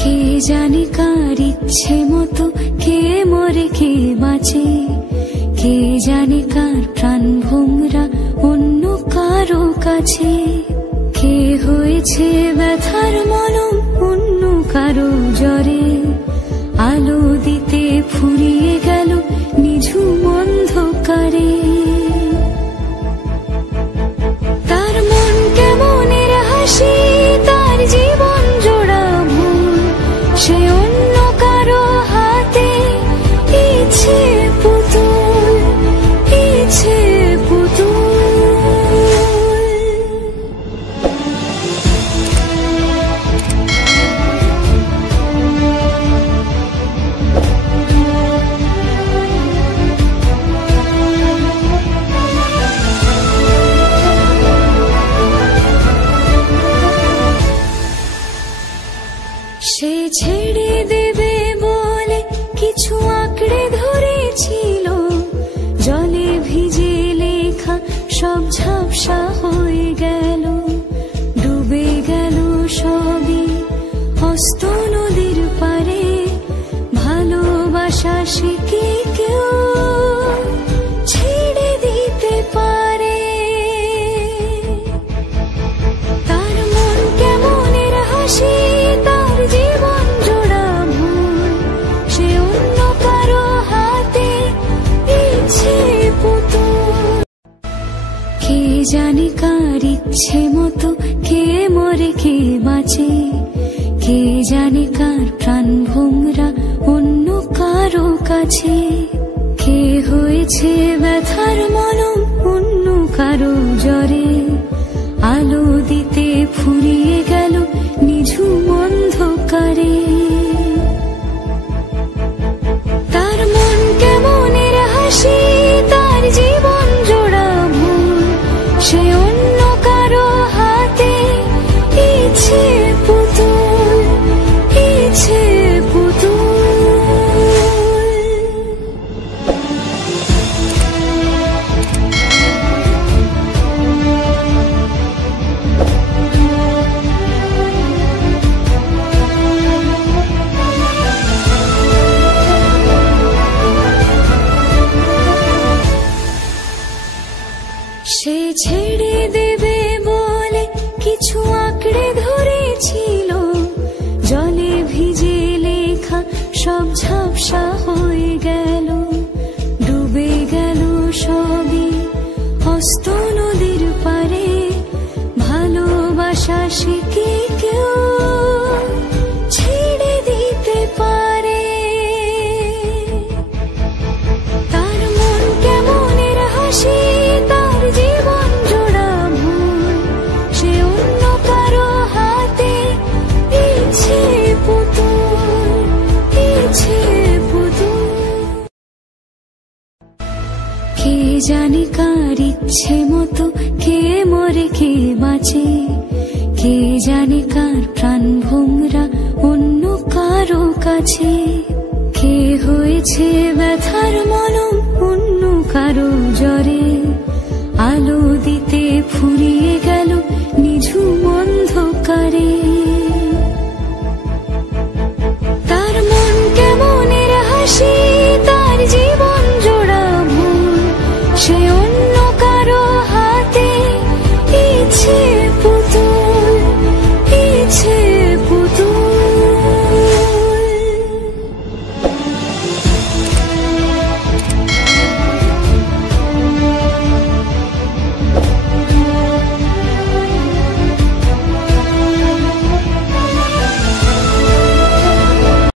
কে জানে কার ইচ্ছে মতো কে মরে কে বাঁচে, কে জানে কার প্রাণ ভোমরা অন্য কারো কাছে, কে হয়েছে ব্যথার মলম অন্য কারো জ্বরে, আলো দিতে ফুরিয়ে গেল নিঝুম অন্ধকারে। তার মন কেমনের হাসি, তার জীবন জোড়া ভুল, সে অন্য কারো হাতে ইচ্ছে পুতুল, ইচ্ছে পুতুল। সে ছেড়ে দেবে বলে কিছু আঁকড়ে ধরেছিল, জলে ভিজে লেখা সব ঝাপসা হয়ে গেল, ডুবে গেল সবই অস্ত নদীর পারে। ভালোবাসা সে কি কেউ ছেড়ে দিতে পারে? তার মন কেমনের হাসি, তার জীবন জোড়া ভুল, সে অন্য কারো হাতে ইচ্ছে পুতুল। কে জানে কার ইচ্ছে মতো কে মরে কে বাঁচে, কে জানে কার প্রাণ ভোমরা অন্য কারো কাছে, কে হয়েছে ব্যথার মলম অন্য কারো জ্বরে, আলো দিতে ফুরিয়ে গেল নিঝুম অন্ধকারে। তার মন কেমনের হাসি, তার জীবন জোড়া ভুল, সে অন্য কারো হাতে ইচ্ছে পুতুল, ইচ্ছে পুতুল। সে ছেড়ে দেবে বলে কিছু আঁকড়ে ধরেছিল, জলে ভিজে লেখা সব ঝাপসা হয়ে গেল, ডুবে গেল সবই অস্ত নদীর পারে। ভালোবাসা সে কি কেউ ছেড়ে দিতে পারে? তার মন কেমনের হাসি, তার জীবন জোড়া ভুল, সে অন্য কারো হাতে ইচ্ছে পুতুল, ইচ্ছে পুতুল। কে জানে কার ইচ্ছে মতো কে মরে কে বাঁচে, কে জানে কার প্রাণ ভোমরা অন্য কারো কাছে, কে হয়েছে